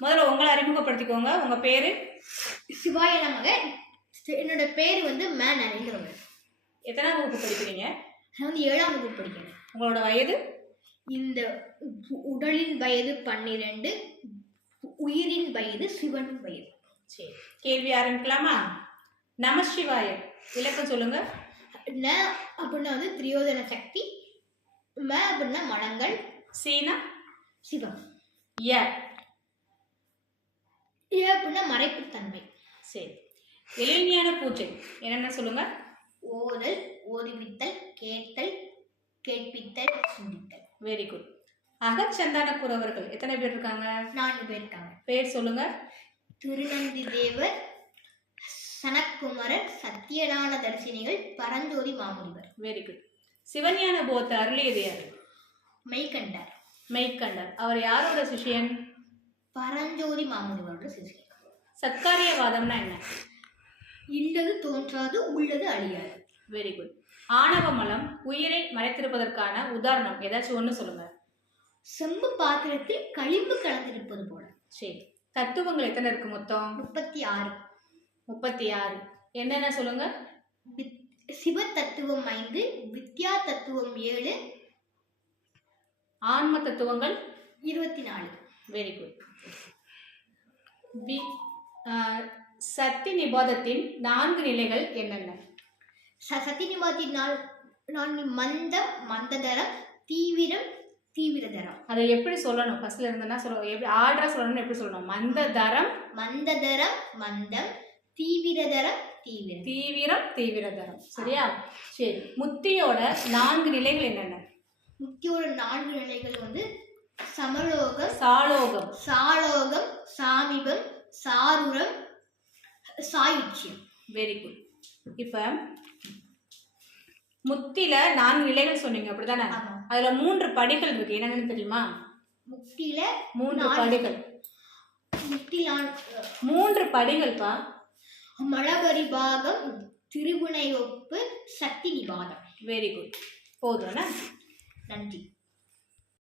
முதல்ல உங்களை அறிமுகப்படுத்திக்கோங்க. உங்க பேரு? சிவாய நமக. என்னோட பேர் வந்து மே நரேந்திரவன் எத்தனாம் வகுப்பு படிக்கிறீங்க? நான் வந்து ஏழாம் வகுப்பு படிக்கிறேன். உங்களோட வயது? இந்த உடலின் வயது பன்னிரண்டு உயிரின் வயது சிவன் வயது. சரி. கேள்வி ஆரம்பிக்கலாமா? நமசிவாய விளக்கம் சொல்லுங்க. ந அப்படின்னா வந்து திரியோதன சக்தி. ம அப்படின்னா மனங்கள் சீனா? சிவம். ய. ஏ அப்படின்னா மறைப்புத்தன்மை. சரி. எளிமையான பூஜை என்னென்ன சொல்லுங்க? ஓதல் ஓதுவித்தல் கேட்டல் கேட்பித்தல் சிந்தித்தல். வெரி குட் அகச்சந்தான புறவர்கள் எத்தனை பேர் இருக்காங்க? நான்கு பேர் இருக்காங்க. பேர் சொல்லுங்க. திருநந்தி தேவர் சனக்குமரர் சத்தியஞான தரிசினிகள் பரஞ்சோதி மாமுனிவர். வெரி குட் சிவஞான போத்த அருளியது யாரு? மெய்கண்டார். மெய்க்கண்டர் அவர் யாரோட சிஷ்யன்? பரஞ்சோதி மாமுனிவரோட சிசியர் சத்காரியவாதம்னா என்ன? இல்லது தோன்றாது உள்ளது அழியாது. வெரி குட் ஆணவ மலம் உயிரை மறைத்திருப்பதற்கான உதாரணம் ஏதாச்சும் ஒன்று சொல்லுங்க. செம்பு பாத்திரத்தில் களிம்பு கலந்திருப்பது போல. சரி. தத்துவங்கள் எத்தனை இருக்கு மொத்தம்? முப்பத்தி ஆறு முப்பத்தி ஆறு என்னென்ன சொல்லுங்க? சிவ தத்துவம் ஐந்து வித்யா தத்துவம் ஏழு ஆன்ம தத்துவங்கள்? இருபத்தி நாலு. வெரி குட் வி சத்தி நிபாதத்தின் நான்கு நிலைகள் என்னென்ன? ச- சத்தியநிபாத்தின் நாள் நான் மந்தம் மந்ததரம் தீவிரம் தீவிரதரம் அதை எப்படி சொல்லணும்? ஃபர்ஸ்ட்ல இருந்தனா சொல்ல எப்படி ஆர்டரா சொல்லணும்னு எப்படி சொல்லணும்? மந்த தரம் மந்ததரம் மந்தம் தீவிரதரம் தீவிரம். தீவிரம் தீவிர தரம். சரியா? சரி. முத்தியோட நான்கு நிலைகள் என்னென்ன? முக்கியோட நான்கு நிலைகள் வந்து சமலோகம் சாலோகம். சாலோகம் சாமிபம் சாருரம் சாயுச்சியம். வெரி குட் இப்ப முத்தில நான்கு நிலைகள் சொன்னீங்க அப்படிதானே? அதுல மூன்று படிகள் இருக்கு என்னன்னு தெரியுமா? முக்தியில மூன்று. படிகள். மூன்று படிகள்ப்பா. மலபரிபாகம் திருவுனை ஒப்பு சக்தி நிபாதம் வெரி குட் போதும்? நன்றி.